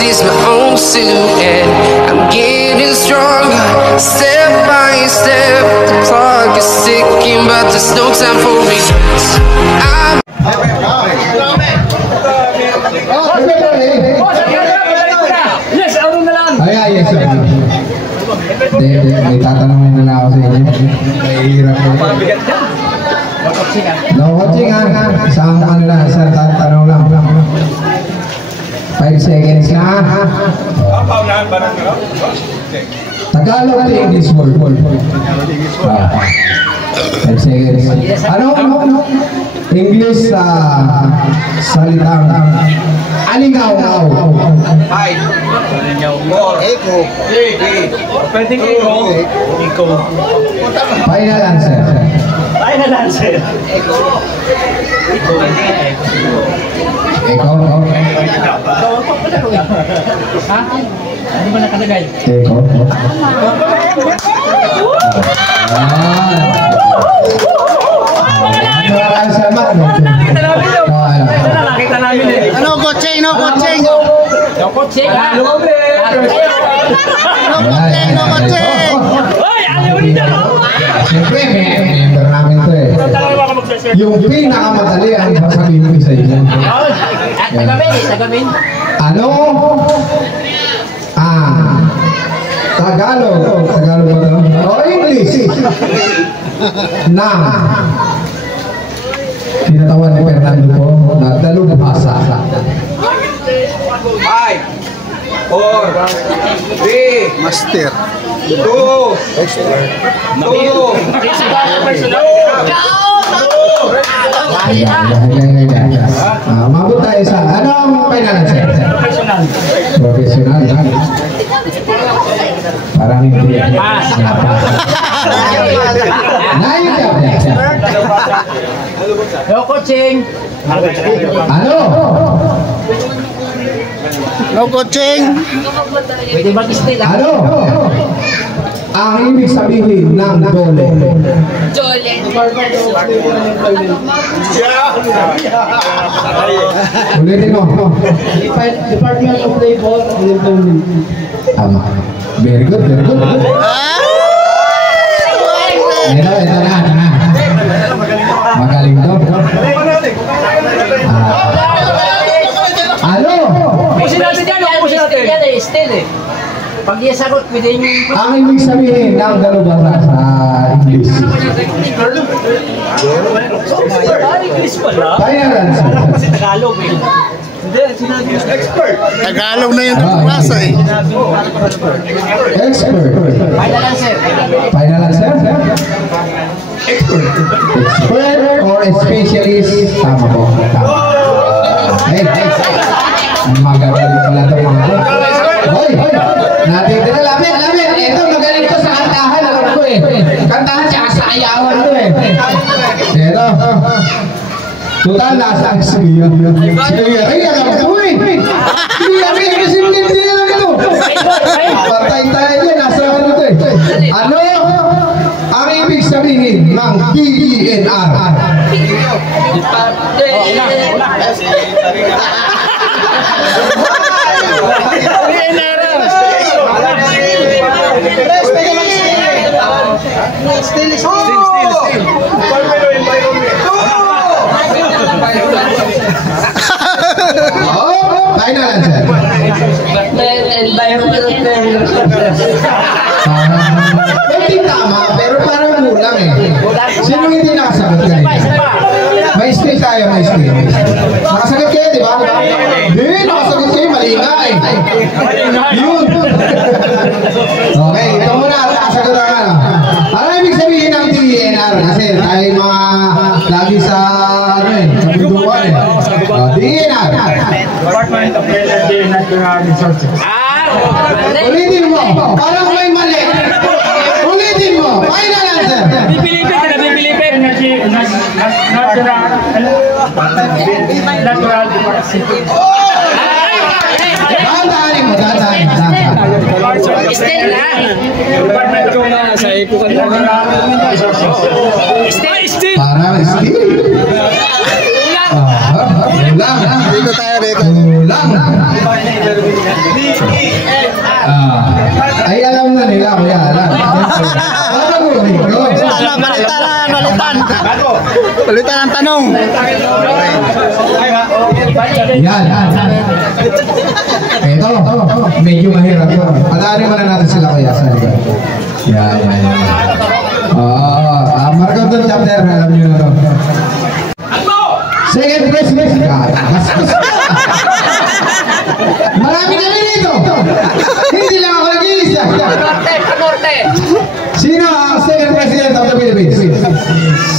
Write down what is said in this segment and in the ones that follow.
is my own silhouette. I'm getting stronger, step by step. The clock is ticking, but there's no time for regrets. Yes, sir. May tatanungin na lang ako sa inyo. Mahihirap ko. No watching ha. Saan ano lang, sir, tanong lang. 5 seconds na. Tagalog to English word. 5 seconds. Ano? English salitang aligaw-gaw. Hi. Eko. Pwedeng Eko. Final answer. Final answer. Eko. Eko. Ha? Ano ba nakalagay? Eko. Nakita namin eh. Ano coaching? No coaching. No coaching. No coaching. Hoy, ayaw rin na. Siyempre, member namin to eh. Yung pinakamadali ang sasabihin ko sa inyo. At tagamin. Ano? Tagalog. Tagalog ba ito? O English. Na tinatawan ni Fernando po na dalubhasa. 5, 4, 3, Master. 2, 2. Mabot tayo sa anong final answer? Professional. Parang hindi. No coaching. Ano? No coaching. Pwede mag-steal. Ano? Ang ibig sabihin ng dole. Ulitin mo. Department of Labor and Employment. Tama. Very good. Ito na. Magaling to. Ano? Pusin natin yan. Pusin natin. Yan eh. Steal eh. Pag iasagot, pwede yung... Ang ibig sabihin ng dalubhasa sa English. English pala. Final answer. Kasi Tagalog eh. Hindi, sinabi yung expert. Tagalog na yung klasa eh. Expert. Final answer. Final answer? Expert or specialist? Tama po. Tama. Hey. Magagaling pala ito mga ko. Hoy! Natin na lamin. Ito magaling to sa kantahan. Alam ko eh. Kantahan tsaka sa ayawan to eh. Ito. Total nasa sige. Ay, alam ko eh. Hindi lang ito. Patay tayo dyan. Nasa ano to eh. Ano ang ibig sabihin ng DENR? Final answer. Hindi tama, pero parang kulang eh. Sino hindi nakasagot kanina? May stay tayo, may stay. Nakasagot kayo, di ba? Hindi, nakasagot kayo, mali nga eh. Yun. Okay, ito muna, nakasagot na nga. Ano ibig sabihin ng DENR? Kasi tayo mga lagi sa, ano eh, sa pinduan eh. DENR. Department of Energy and Natural Resources. Ulitin mo, parang may mali. Ulitin mo, final answer. Energy and Natural Resources. Dahan-dahanin mo. Department ko na sa Ipukan Steel. Parang steel. Dito tayo. lang. Ay, alam na nila, kuya, alam. Balitan ang tanong. Yan. Ito, medyo mahirap yun. Patahanin muna natin sila kuya sa liga. Yan. Mark of the chapter, alam nyo na ito. Second president. Marami kami dito. Hindi lang ako nag-iisa. Sino ang second president of the Philippines?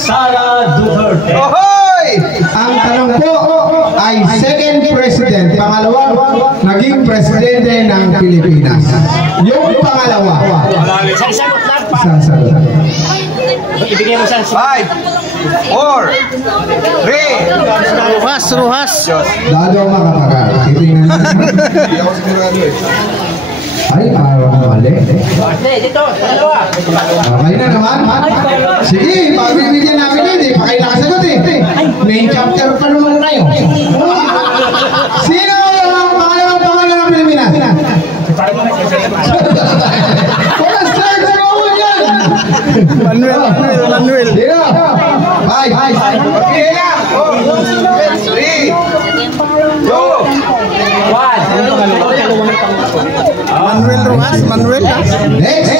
Sara Duterte. Ohoy! Ang tanong po ay second president, pangalawa, naging presidente ng Pilipinas. Yung pangalawa. Isang sagot lang pa. Isang sagot. Ibigay mo sa 5, 4, 3. Ruhas. Dado ang makakagal. Titingnan natin. Ay, parang mali. Dito, dalawa. Okay na naman. Sige, pagbibigyan namin yun eh. Pakay nakasagot eh. Main chapter pa naman na yun. Sino ang pangalan ng Pilipinas? Wala start sa gawin yan. Manuel. Sino? Bye. 3, 2, 1. Manuel. Next.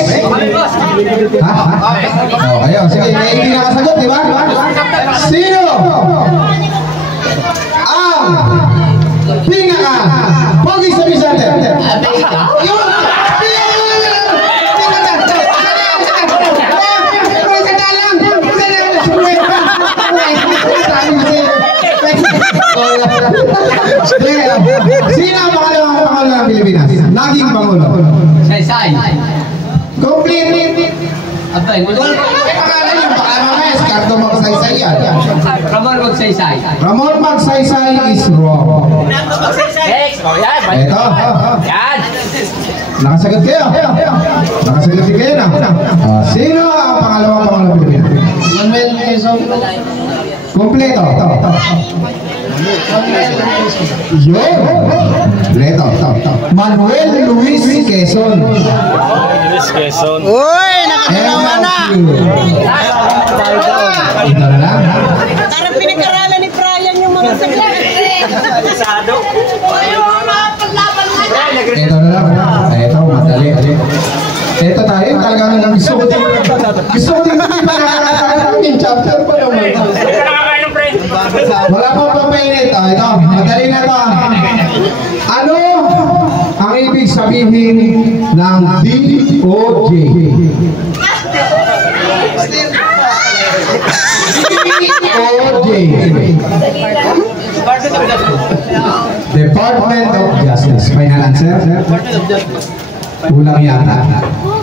Ayaw, sige. Hindi nakasagot, di ba? Sino ang pinaka-pogi sa Vicente? Yung sino ang pangalan ng Pilipinas? Naging Pangulo. Saysay. Complete. Abay, May pangalan yung pangalan ng Escardo Magsaysay yan. Ramon Magsaysay. Ramon Magsaysay is wrong. Next. Yan. Ito. Yan. Nakasagot kayo. Nakasagot si kayo na. Sino ang pangalawang Pangulo ng Pilipinas? Manuel Quezon. Kompleto. Yun. Kompleto. Manuel Luis Quezon. Uy, nakakalawa na. Ito na lang. Parang pinag-aralan ni Brian yung mga sagot. Ito na lang. Ito, madali. Ito tayo, talagang gusto ko din. Gusto ko din hindi pa nakakatawa yung chapter pa naman. Wala pa papainit. Ito, madali na ito. Ano ang ibig sabihin ng DOJ? DOJ. Department of Justice. Final answer? Kulang yata.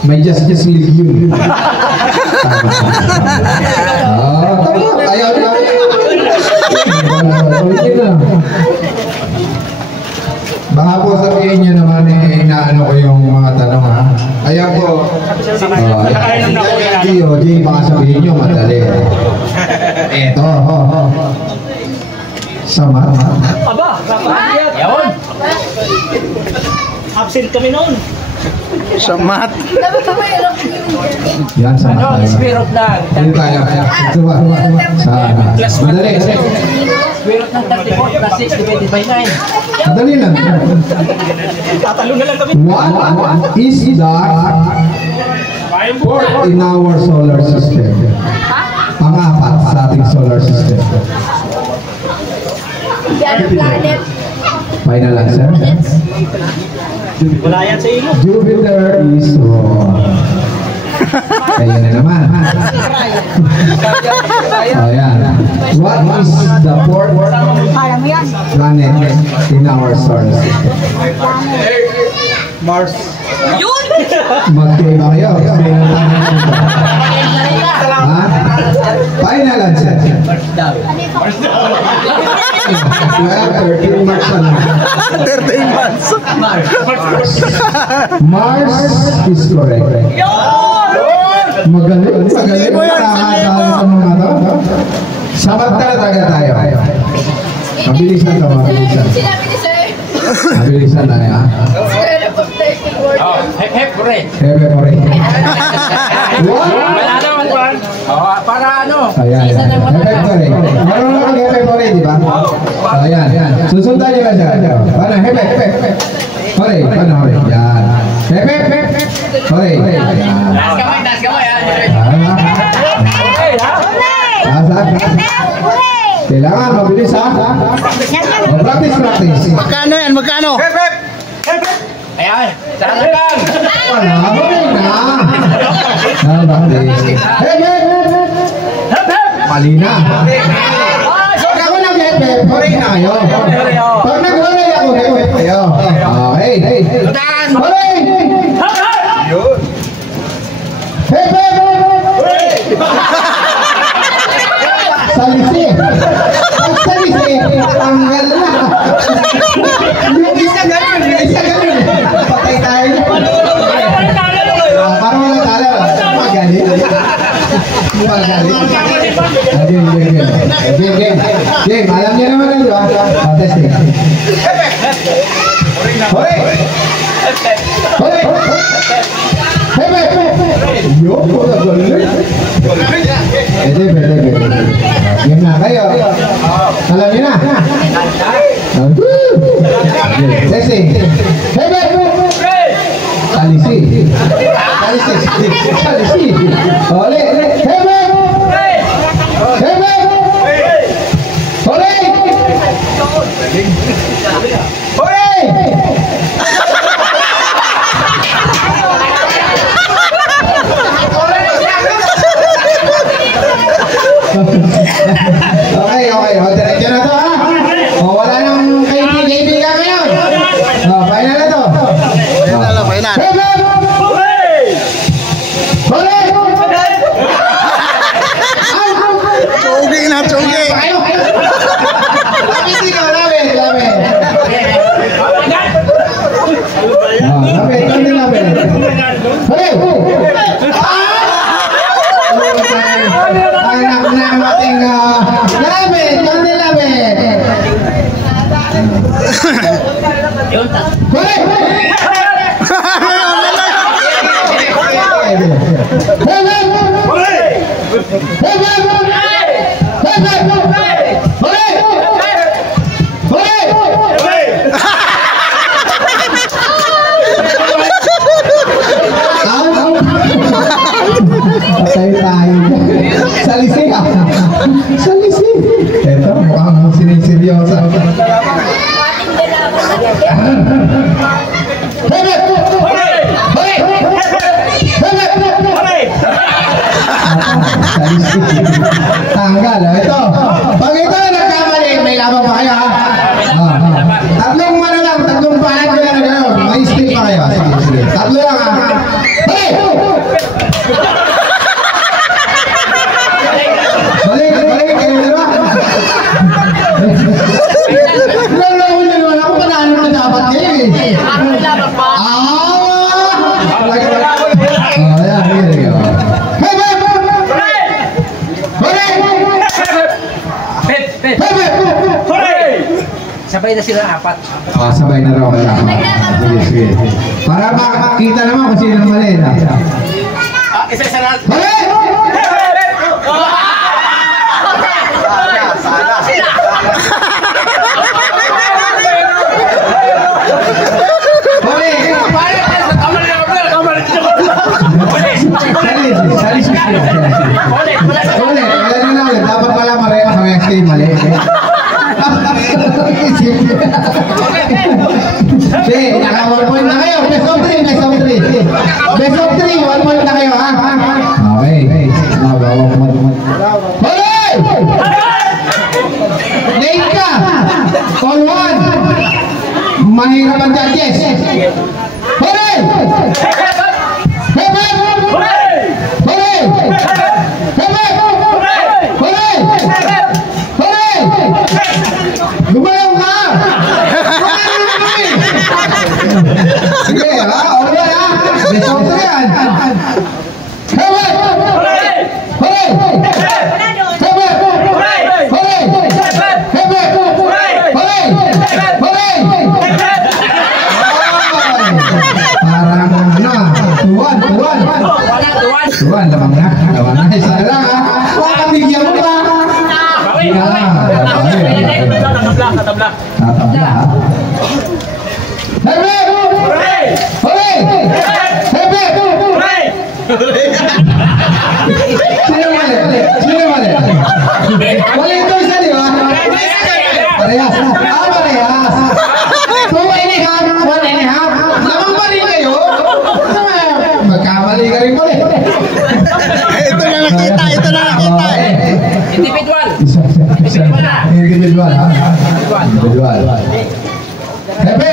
May Justice League yun. Ayaw na. Baka po sabihin niyo naman inaano ko yung mga tanong ha. Ayan po. DOJ, baka sabihin niyo madali. Eto. Sama. Aba. Yun. Absent kami noon. Sa mat. Yan, sama Ano, tayo. spirit lang. Yan tayo. Sana. Madali. Spirit ng 34 plus 6 divided by 9. Madali lang. Tatalo na lang kami. What is the fourth in our solar system? Pang-apat sa ating solar system. Planet. Final answer? Wala yan sa iyo. Jupiter is wrong. Kaya na naman. Ayan. What is the fourth planet in our solar system? Mars. Magkaiba kayo. Ha? Final answer. Well, 13 March na lang. 13 months. Mars is correct. Magaling. Magaling. Sabat talaga tayo. Mabilis na ito. Mabilis na. Sinabi ni Sir. Mabilisan tayo ha. Oh, hep, hooray. Hebe po rin. Wala naman. Oh, para ano? Ayan, ayan. Hebe po rin. Marunong ako hebe po rin, di ba? Ayan, ayan. Susundan niyo ba siya? Paano? Hebe, hebe, hebe. Hooray, paano hooray? Yan. Hebe, hebe, hooray. Yan. Taas kamay. Kailangan mabilis ha. Practice. Magkano yan? Magkano? Ayan, saan lang? Wala mo na. Mali na. Pag ako nag-hepe, hooray na kayo. Pag nag-hooray ako, hepe kayo. Okay. Hooray! Hepe! Salisi. Pag salisi, tanggal na. Yung isa ganun. Patay tayo. Parang walang tala. Magaling. Game. Alam niyo naman yun, di ba? Testing. Hooray! Yo, Pwede. Game na kayo. Alam niyo na. Testing. Salisi. Ole. Okay. Diretso na to ha. Wala nang kaibigan ngayon. Final na to. Final. Chogi. Salisi. Ito, mukhang siniseryosa. Tanggal. Ito. Pag ito nagkamali, may labang pa kayo ha. Tatlong palat ko lang na gano'n. May stick pa kayo. Sige. Tatlo lang ha. Balik kayo dalawa. Wala ko panalo na dapat kayo eh. Sabay na sila apat. Sabay na raw kaya. Sige. Para makakita naman kung sino mali. Isa na. Dapat pala marehas kayo mali. Sige, naka 1 point na kayo. Best of 3. Best of 3, 1 point na kayo ha. Okay. Hoy! Late ka! Call 1. Mahirap ang judges. Hoy! Lumayaw ka! Sige ha, okay ha. Best of 3 yan. Parang tuwan. Tuwan, lamang na. Isa na lang ha. Kabigyan mo ba? Tatabla ha. Hebe! Hooray! Hebe! Sino mali? Wala ito isa, di ba? Parehas. Parehas. 2 and a half, 1 and a half. Lamang pa rin kayo. Magkamali ka rin pala. Ito na nakita. Individual. Individual ha? Individual. Hebe!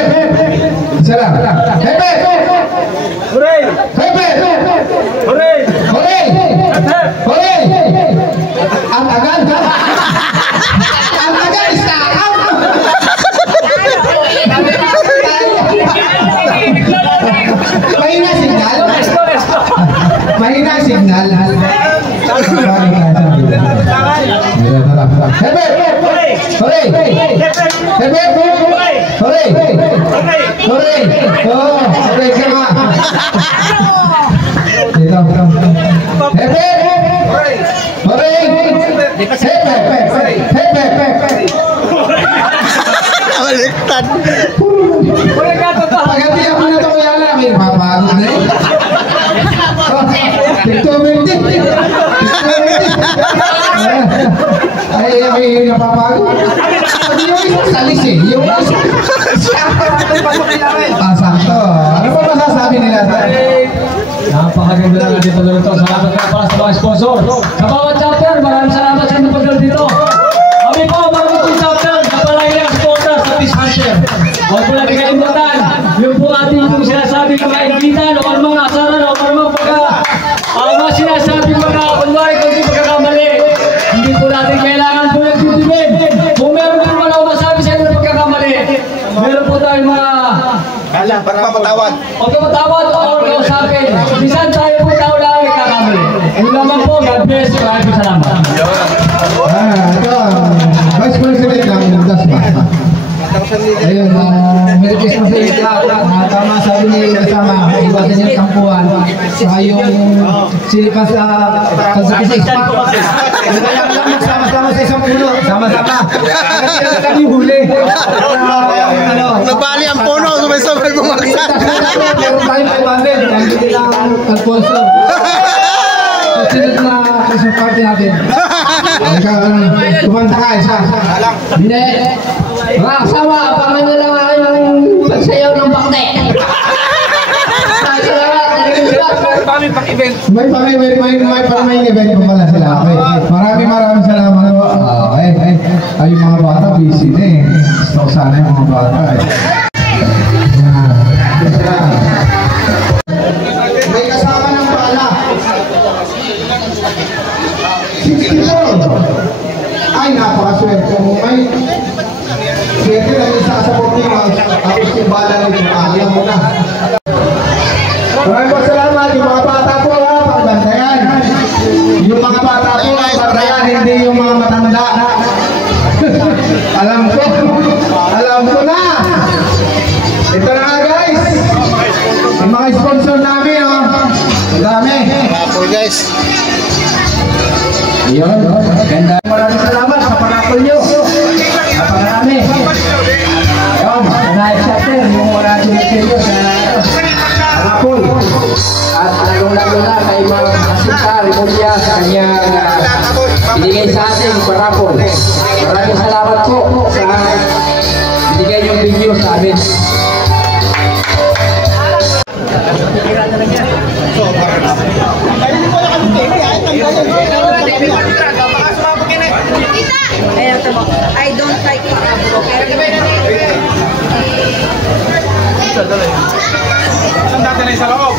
Isa lang. Hebe! Hooray! Hebe! Hooray! Hooray! Hooray! Ang agad! Ang agad! Istakam! Mahina signal? Mahina signal? Hebe! Hooray! Hebe! Hooray! Hooray! Oh, hooray ka nga! Dito. Hebe! Hooray! Hebe! Baliktad. Pagati ako na ito kaya lang, may mapagod na eh. Tigtomentik. Ay, may napapagod. Yung salis eh. Yung sakto. Ano pa masasabi nila? Napakaganda na dito dito. Salamat nga pala sa mga sponsor. Sa bawat chapter, maraming salamat sa inyong pagdalo dito. Kami po, maraming chapter, kapalay ng sponsor sa Peace Hunter. Huwag po natin kalimutan, yung po ating itong sinasabi mga imbitan o mga asaran o mga mga sinasabi mga kunwari kung di pagkakamali. Hindi po natin kailangan po nagtitibig. Kung meron po naman ako masabi sa inyo na pagkakamali, meron po tayong mga Pagpapatawad. pagpapatawad o kausapin. Bisan tayo po tao lang ay kakamali. Yun naman po, God bless. Maraming salamat. Ito, Vice President ng DASMA. Ayun, Merry Christmas ulit lahat. Tama sabi ni kasama, iwasan niyo tampuhan. Saka yung silipan sa pansakisik. Kaya lang magsama-sama sa isang puno. Sama-sama. Kaya lang yung huli. Nagbali ang puno, sabay-sabay bumaksan. Meron tayong 500. Ang hindi lang Alfonso. Susunod na Christmas party natin. Kumanta ka, isa. Hindi. Mga kasama, abangan nyo lang ako yung pagsayaw ng bakte. May pang-event pa pala sila. Okay. Maraming salamat po. Ay, yung mga bata, busy na eh. Gusto ko sana yung mga bata eh. May kasama ng bala. 64. Ay, napakaswerte mo. May swerte lang isa sa 40 months. Tapos yung bala nito, alam mo na. Maraming salamat. Yung mga bata po, pagbantayan. Yung mga bata po, pagbantayan. Hindi yung mga matanda. Alam ko na. Ito na nga guys. Yung mga sponsor namin, oh. Dami. Apple guys. Yun, ganda. Maraming salamat sa panakol nyo. Napakarami. Yun, sa chapter, yung wala sinasilo sa panakol. At lalong-lalo na kay mga Asita Rimulya sa kanyang binigay sa ating panakol. Maraming salamat po sa binigay yung video sa amin. I don't like parabolo. Saan dati na sa loob?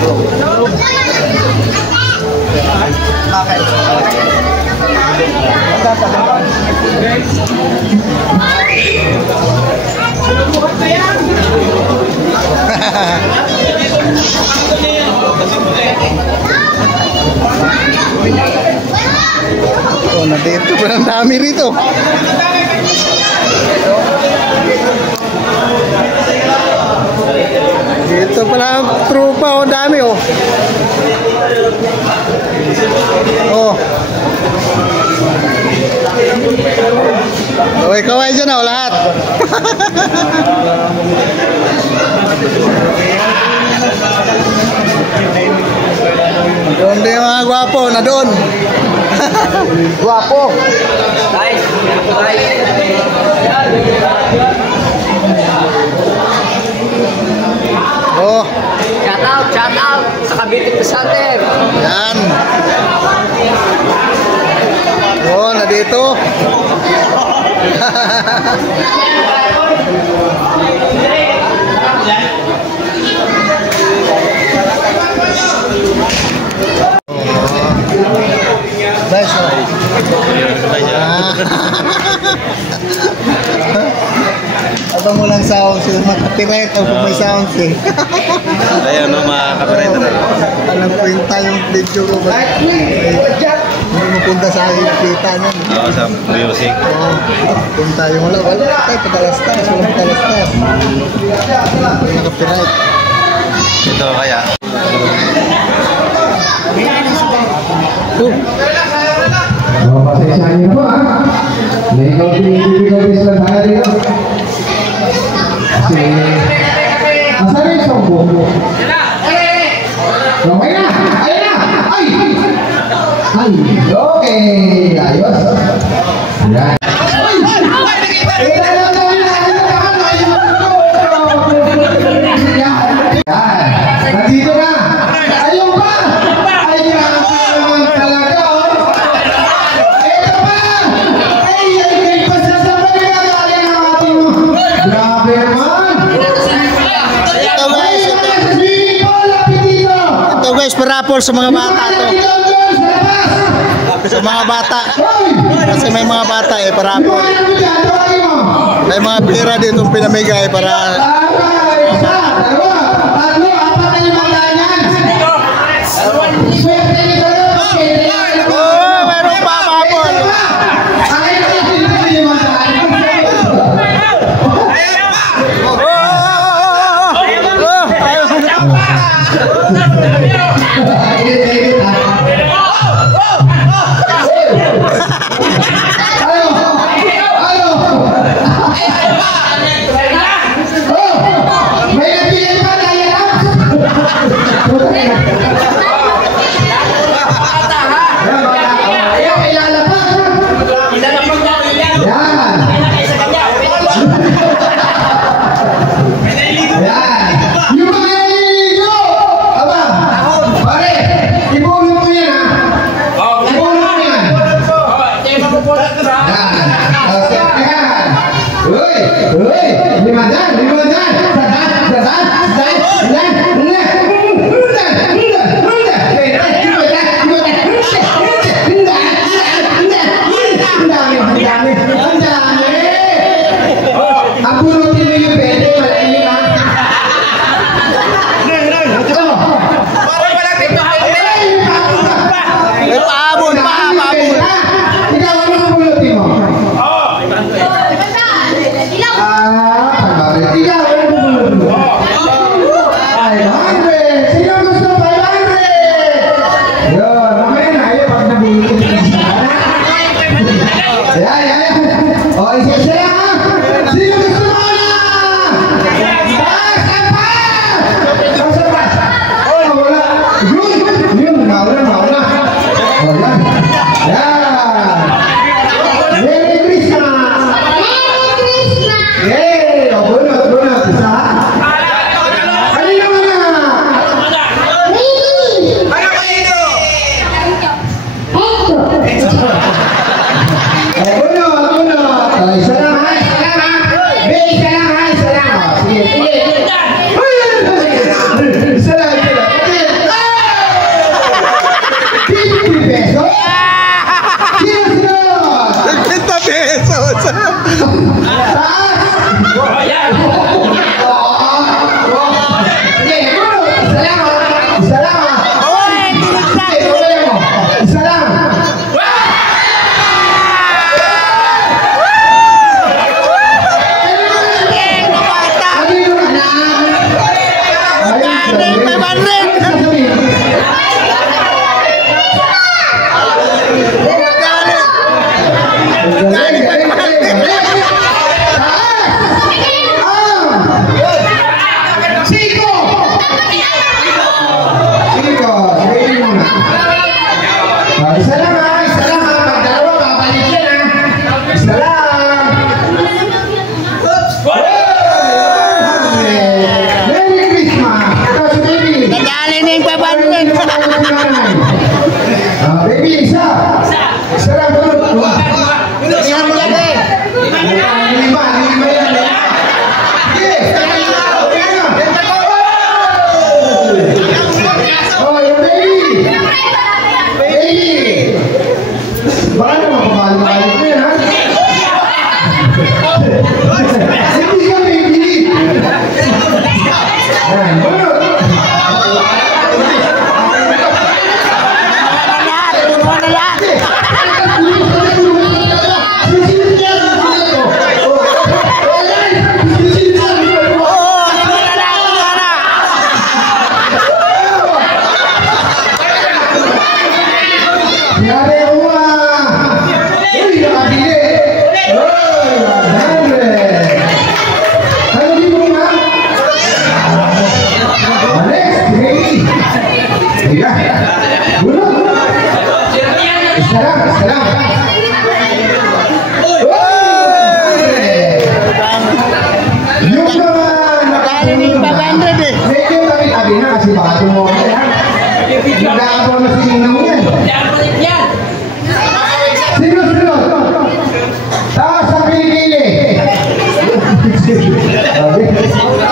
Oh, nandito pa ng dami rito. Ito pala ang trupa, oh, dami oh. Oh. Kaway-kaway dyan oh, lahat. Doon din yung mga gwapo, na doon. Gwapo. Oh. Shout out sa Cavite Center. Yan. Oh, na dito. Nice. Abang mo lang sounds, makapirate o kung may sounds eh. Ayan no, mga copyright na. Alam kwenta yung video ko ba? Hindi mo punta sa akin, kita niyan. Oo, sa music. Oo, punta yung wala tayo, patalastas, walang patalastas. Nakapirate. Ito kaya. Pasensyahan niyo po ha. May difficulties lang tayo dito. Kasi, asan yung isang buko? Okay na! Ayun na! Ay! Ay! Okay! Ayos! Yan! Nandito na! Ayun pa! Ayan naman talaga! Ito pa! Ay! Ay! Pasasabay na galing ang ating grabe naman! Ito guys, parapol sa mga bata to. Sa mga bata. Kasi may mga bata eh, parapol. May mga pera dito pinamigay para meron pa parapol. Yung mga nililigo! Aba! Pare! Ibu Dadaling 500. Baby, isa. Isa lang, bunot. Yan dyan eh. Lima yan. Sige. Oh, yung baby. Baby. Baka naman pabalik-balik mo yan, ha? Hindi ka, baby. Yan, bunot.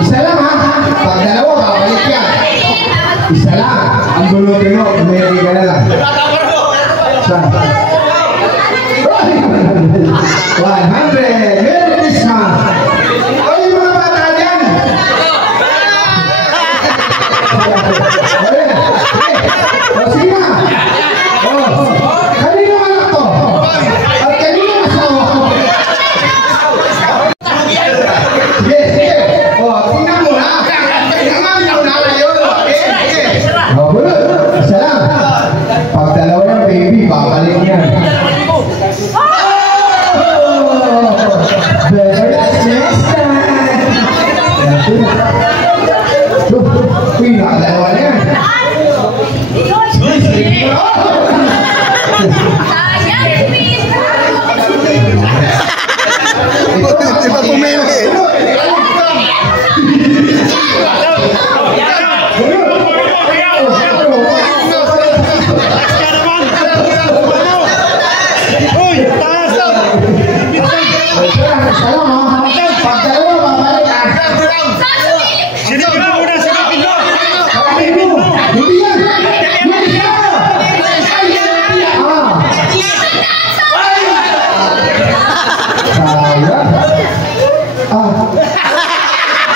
Isa lang ha, pag dalawa babalik yan. Isa lang, ang bunutin mo, umili ka na lang. Saan? 100! Merry Christmas! O yung mga bata dyan! O sige na! Kanino anak to? At kanino asawa ko? Sige, sige! O, tingnan mo na! Tingnan mo na ngayon! Sige! O, bulot! Isa lang! Pag dalawa yung baby, babalik yan. Uy, nakadalawa na yan. Di ba pumili?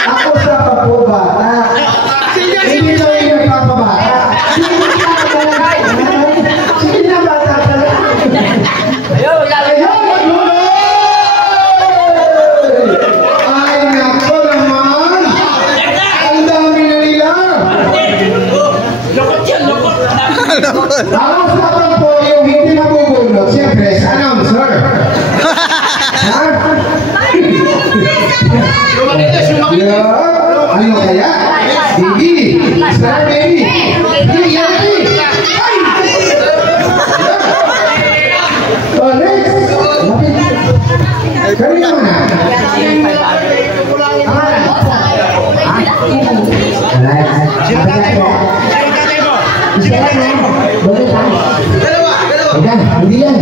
Ako sa pagpubata. Hindi na yung nagpapabata. Sige na bata talaga. Ay, nako naman. Ang dami na nila. Ang usapan po yung hindi mabubulot. Siyempre, sa announcer. Ha? Ano kaya? Baby! Sarap baby! Baby! Ay! Oh, next! Kanina mo na? Hindi yan!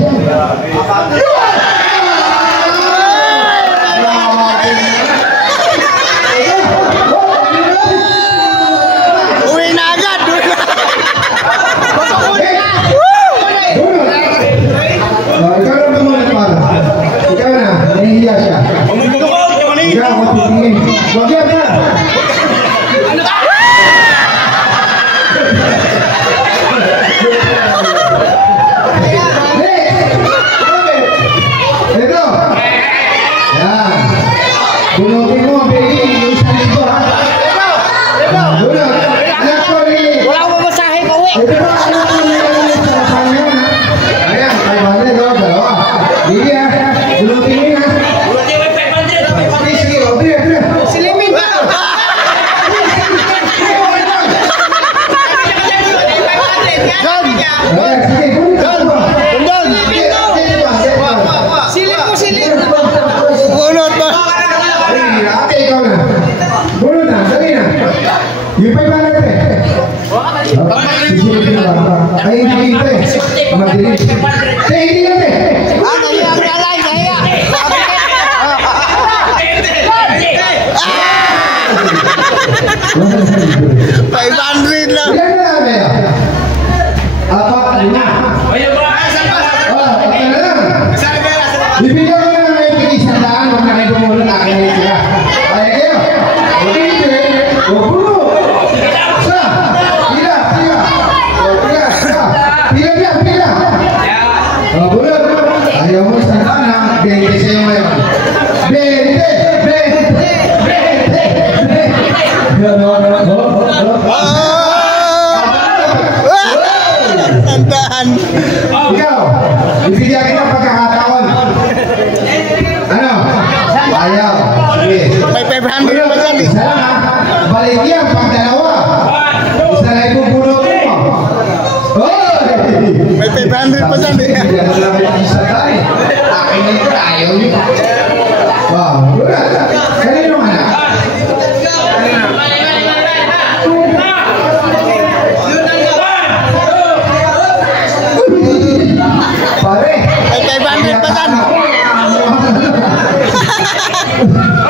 Okay. Ay, hindi ito eh. Madilim. Hindi yan eh. Nahiya. 500 lang. Ilan na namin yan? Apat, lima. Okay na lang. Bibigyan ko na may tig-100, huwag na kayo tumulong, akin na sila. Kaya kayo. O puno. Sa. Pila. O puno. Ayaw mo sa na. 20 sa'yo ngayon. 20. Tandaan. Ikaw, bibigyan kita pagkakataon. Ano? Ayaw. Sige. May 500 pa dyan eh. Isa lang ha. Balik yan pag dalawa. Isa na ibubulot mo. Hoy! May 500 pa dyan eh. Bibigyan mo lang yung isa tayo. Akin na ito. Ayaw niyo. Wow. Kanino ka na? Pare. May 500 pa dyan.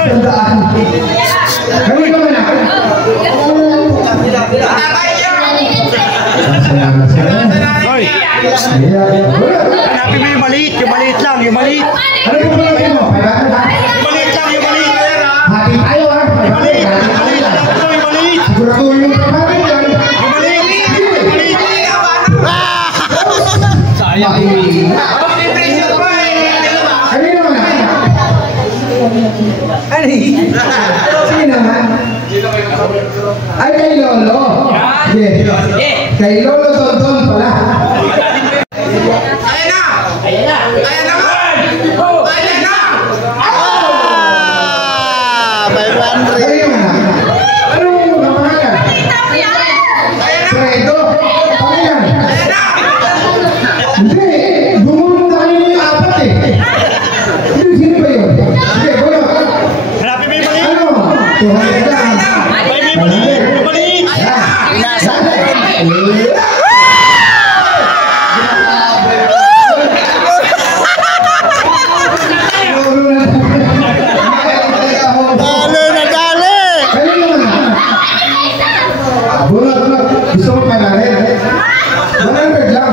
Tandaan. Kanino ka na? Salamat sa Hoy! Hanapin mo yung maliit lang, yung maliit. ano yung pulapin mo? Yung maliit lang, yung maliit. Hati tayo ha. Maliit, yung maliit. Sigurado yung pagkakas yan. Yung maliit. Sayang. Kanino ka na? Sino nga? Ay, kay Lolo. Yes. Kay Lolo Tonton pala. Ah, 500. Kanino ka na? Anong kapangalan? Fredo. Pangalan? Hindi. Gumunod na kanino yung apat eh. Sino ba yun? Sige, gulo. Hanapin mo yung maliit. Ano? 200 lang. May maliit, yung maliit. Nasa na yun. Dali na dali. Gusto mo pa na rin? 100 lang.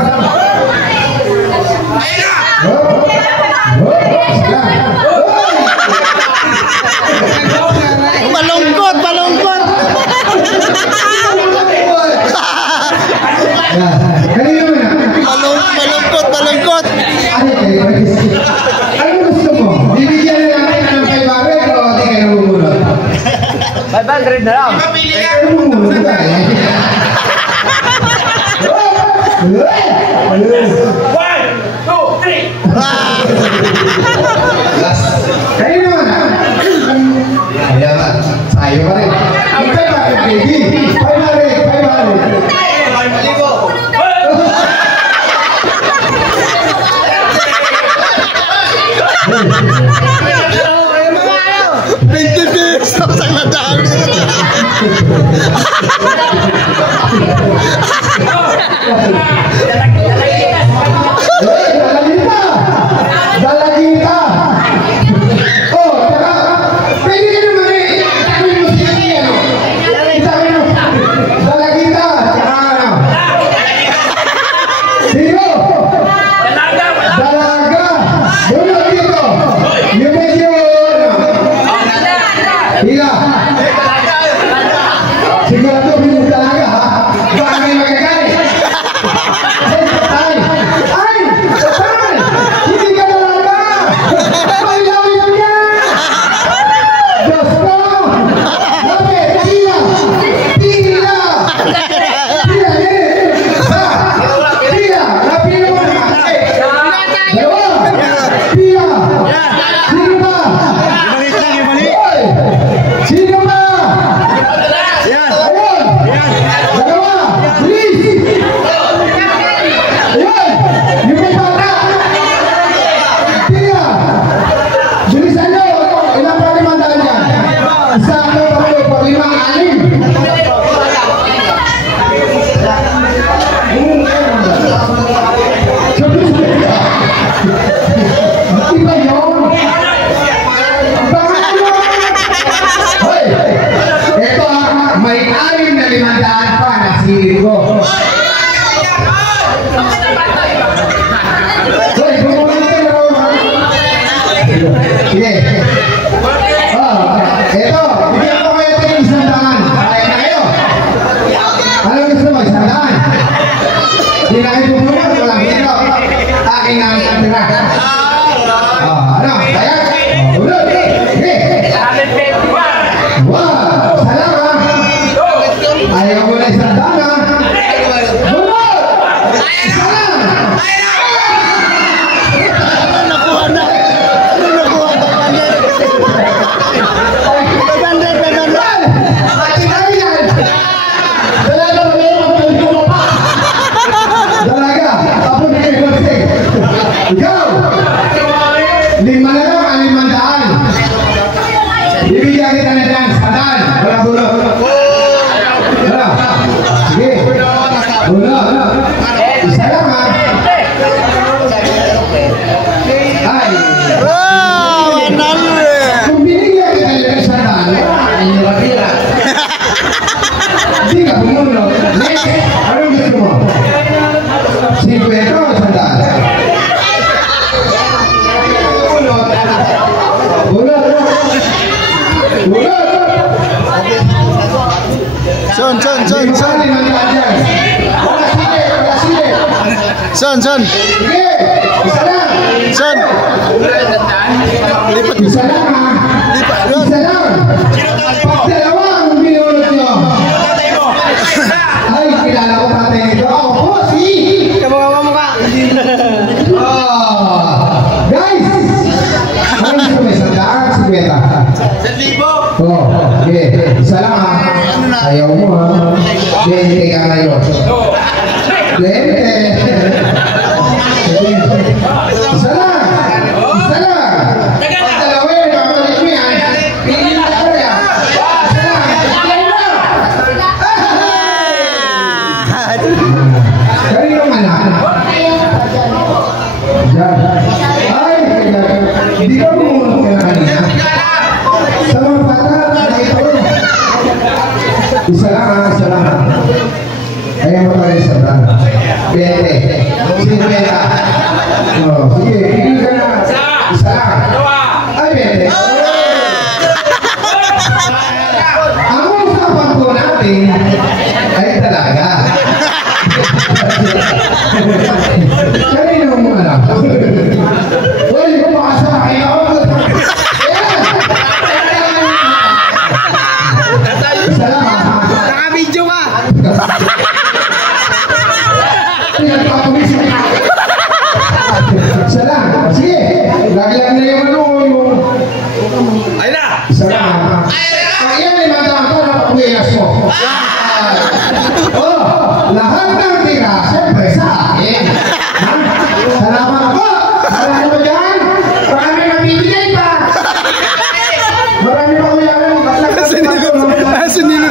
Malungkot. Kanino na? Malungkot. Ano gusto mo? Bibigyan na natin ng 500 o di kayo bumulot? 500 na lang. Kayo bumulot ba eh? 1, 2, 3. Kanino na? Ayan na. Sayo pa rin. Ang 500 baby. 500. Dalagita! Oh, tara! Pwede ka naman eh! Sabi mo siya niya, no? Sabi mo, dalagita! Tsaka ano? Sino? Dalaga! Bulot dito! Yung medyo, ano? Hila! Sigurado yung dalaga, ha? Baka may magagalit! Hindi na kayo pumunod, walang dito. Akin na ang tira. Ano? Kaya? Ulod. Sige. Wow! Salamat! Ayaw mo na isang dana. Ulod! Salamat! Nakuha na. Nakuha na. Ati na yan! Dalaga mo yung magpagpuro pa! Dalaga! Apo na kayo magsig! Ikaw! 5 na lang, 500. Bibigyan kita na dyan, 100. Wala bulo. Wala. Sige. Bulo. Isa lang ha. Ay. Kung binigyan kita ng 100, ay nila. Hindi ka bumunod. Next, anong gusto mo? 50 o 100? Bunot. Son. Son. Sige, isa lang. Son. Isa lang ha. Isa lang. Pag dalawa ang binunod nyo. Ay, kilala ko tatay nito. Ako po, si. Guys! Ano gusto mo? 100, 50. Oh, okay. Isa lang ha. Ayaw mo ha. 20 ka ngayon. 20. Isa lang. Isa lang. Pag dalawa yun, makamalit mo yan. Pili na ka rin. Isa lang. Kanino anak? Ay, hindi ka bumunod ka na kanina. Sa mga bata, nakita ko. Isa lang ha, isa lang ha. Kaya mo tayo sa bata. 20. Sige, 20. Oh, sige, pili ka na. Isa lang. Ay, 20. Ang usapan po natin ay talaga. Kanino mo alam? Uy, kung makasakay ako. Isa lang ha. Naka-video ka. Isa lang. Sige. Lagyan na yung ano. Ayun na! Isa lang. Ayan ay madama ko na pagwilas mo. Oh, lahat ng tira, siyempre sa akin. Salamat po. Salamat mo dyan. Marami mabibigay pa. Marami pa kuya. Sinilip.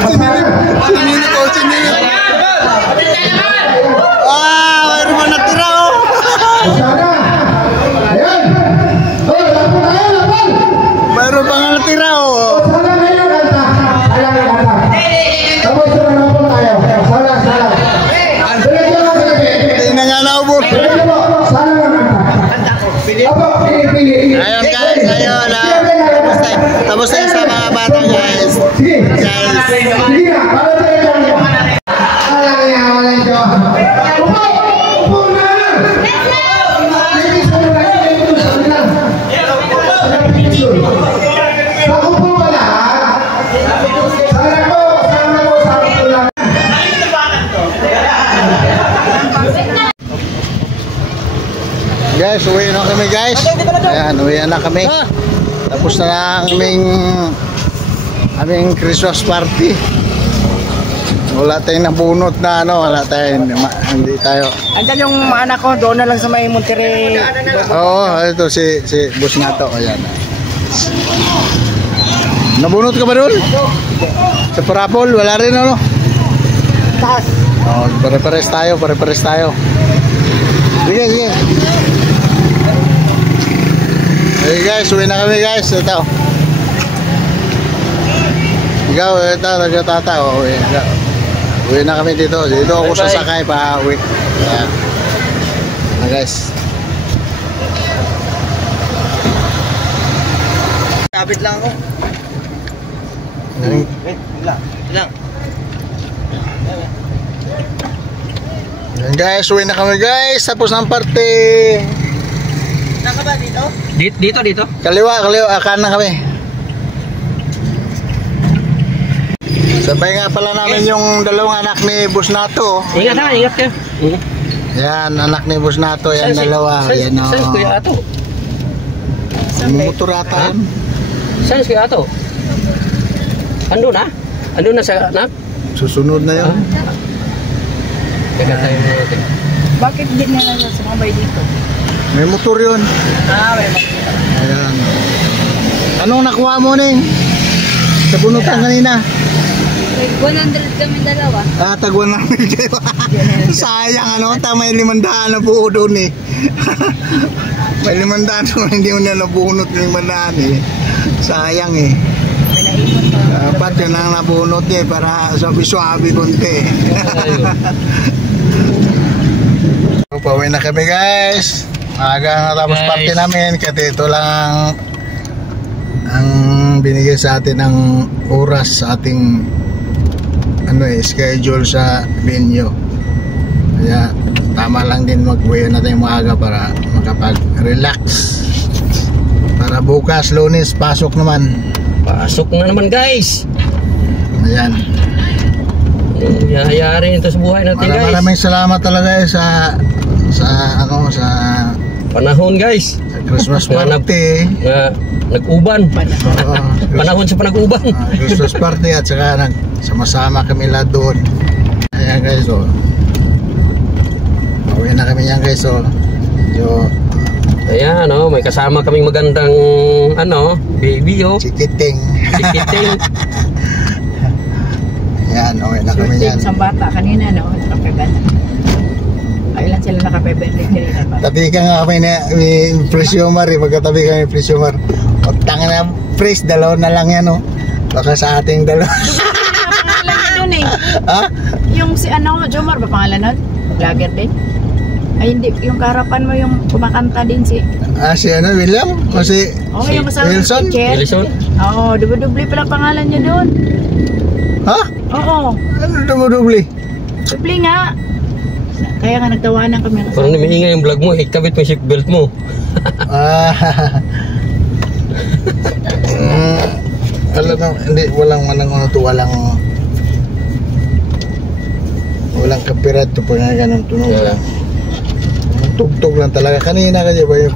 Mayroon mo natira oh. Sana. Ayan. Oh, lapon na kayo, lapon. Mayroon pa nga natira oh. Sana ngayon, kanta. Ayan, kanta. Tapos na lapon tayo. Sana. Diretso lang sa gabi. Hindi na nga naubos. Diretso po. Sana nga kanta. Apo, pili. Ayun guys, ayun tapos na sa mga bata guys. Sige. Guys. Sige na. Para tayo lang. Wala ito. Upo na. Ako po pala. Sana po. Guys, uwi na kami guys. Ayan, uwi na kami. Tapos na ang aming Christmas party. Wala tayong nabunot na ano, hindi tayo. Andyan yung anak ko, doon na lang sa may Monterrey. Oo, ito si boss nga to. Ayan. Nabunot ka ba doon? Sa parapol, wala rin ano? Taas. Oh, pare-pares tayo. Sige. Hey guys, uwi na kami guys. Ito. Ikaw, ito, nagtatata. Uwi na kami dito. Dito ako sasakay pa uwi. Ayan. Guys. Kapit lang ako. Wait lang. Yan guys, uwi na kami guys. Tapos ng parte. Naka ba dito? Dito. Kaliwa, kanan kami. Sabay nga pala namin yung dalawang anak ni Boss Nato. Ingat kayo. Yan, anak ni Boss Nato, yan dalawa. Yan o. Saan si Kuya Ato? Motor ata yan. Saan si Kuya Ato? Andun na? Andun na sa anak? Susunod na yun. Teka tayo natin. Bakit di na lang sumabay dito? May motor yun. May motor. Ayan. Anong nakuha mo, Ning? Sa bunutan kanina? 100 kami dalawa. Tagwan namin kayo. Sayang may 500 na buo doon eh. May 500 doon, hindi mo na nabunot yung 500 eh. Sayang eh. Dapat yun ang nabunot eh, para sabi-sabi konti. Pauwi na kami guys. Maaga natapos party namin, kasi ito lang ang binigay sa atin ng oras sa ating schedule sa venue. Kaya tama lang din mag-uwi natin maaga para makapag-relax. Para bukas Lunes pasok naman. Pasok na naman guys. Ayan. Yayari ito sa buhay natin guys. Maraming salamat talaga sa panahon guys. Sa Christmas party. Nag-uban. Panahon sa panag-uban. Christmas party at saka sama-sama kami lahat doon. Ayan guys, pauwi na kami yan guys. Ayan, may kasama kaming magandang baby Chikiting. Ayan, uwi na kami yan. Isang bata kanina, nakapebenta. Kailan sila nakapebenta kanina ba? Tabi ka nga kami na Presumar magkatabi kami Presumar. O tanga na Pres, dalawa na lang yan baka sa ating dalawa. Pangalan niya dun Ha? Yung si Jomar ba pangalan nun? Vlogger din? Ay hindi, yung karapan mo yung kumakanta din si Si William? O si yung kasama Wilson? Wilson? Oo, dubli pala pangalan niya dun. Ha? Oo. Ano dumudubli? Dubli nga. Kaya nga nagtawanan kami. Parang namiingay yung vlog mo, ikabit mo yung seatbelt mo. Alam mo, hindi, walang copyright to pag ganun tunog lang. Tugtog lang talaga. Kanina kasi ba yung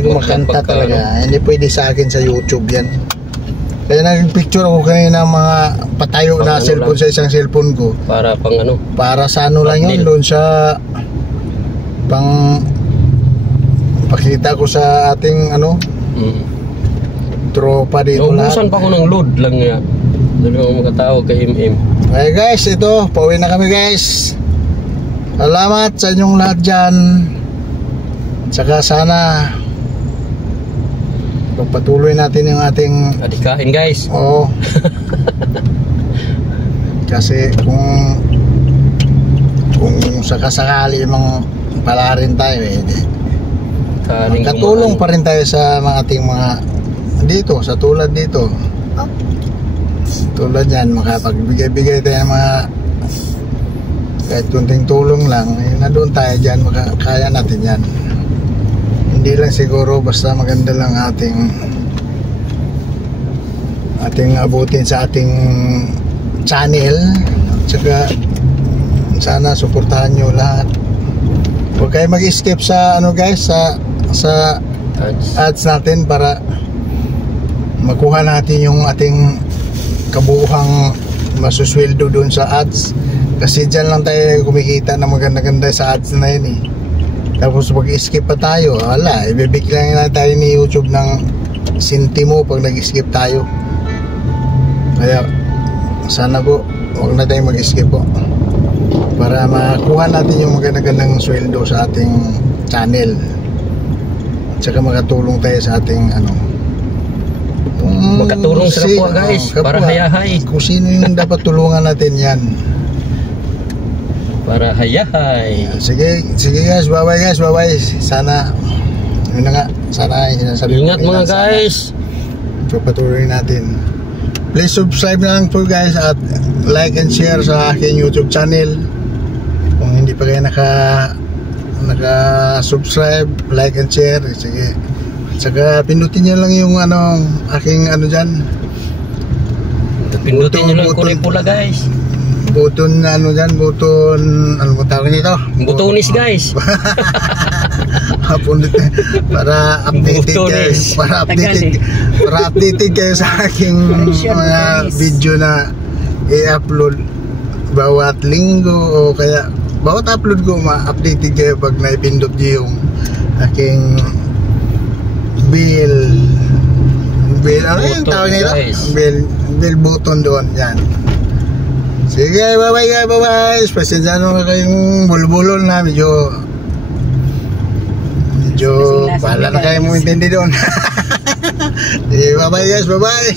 kumakanta talaga. Hindi pwede sa akin sa YouTube yan. Kaya nag-picture ako kanina mga patayo na cellphone sa isang cellphone ko. Para pang Para sa lang yun, doon sa pakita ko sa ating tropa dito lahat. Naubusan pa ko ng load lang nga. Doon ako makatawag kay MM. Okay guys, ito, pauwi na kami guys. Salamat sa inyong lahat dyan. Tsaka sana pagpatuloy natin yung ating adikain guys. Oo. Kasi kung sakasakali mang pala rin tayo katulong pa rin tayo sa mga ating mga dito, sa tulad dito. Tulad yan, makapagbigay-bigay tayo ng mga kahit kunting tulong lang, na doon tayo dyan, kaya natin yan. Hindi lang siguro basta maganda lang ating abutin sa ating channel. Tsaka sana suportahan nyo lahat. Huwag kayo mag-skip sa guys, sa ads natin para makuha natin yung ating kabuuhang masusweldo doon sa ads. Kasi dyan lang tayo kumikita na maganda-ganda sa ads na yun Tapos mag-skip pa tayo, ibibigyan na tayo ni YouTube ng sintimo pag nag-skip tayo. Kaya sana po huwag na tayong mag-skip po, para makuha natin yung maganda-gandang sweldo sa ating channel. At saka makatulong tayo sa ating makatulong sa kapwa guys, para hayahay. Kung sino yung dapat tulungan natin yan. Para hayahay. Sige guys, bye guys, bye. Sana yun na nga, sana sinasabi. Ingat mga guys. Pagpatuloy natin. Please subscribe na lang po guys, at like and share sa aking YouTube channel. Kung hindi pa kayo naka-subscribe, like and share, sige. Saka pindutin nyo lang yung aking dyan. Pindutin nyo lang kulay pula guys. Button button, ano mo tawag nito? Butonis guys. Pundit para updated guys. Para updated kayo sa aking mga video na i-upload bawat linggo o kaya bawat upload ko ma-updated kayo pag naipindot nyo yung aking bell ano yung tawag nito? Bell button doon, yan. Sige, bye-bye. Pasensya naman kayong bulbulon na medyo bahala na kayo mo intindi doon. Sige, bye-bye guys, bye-bye.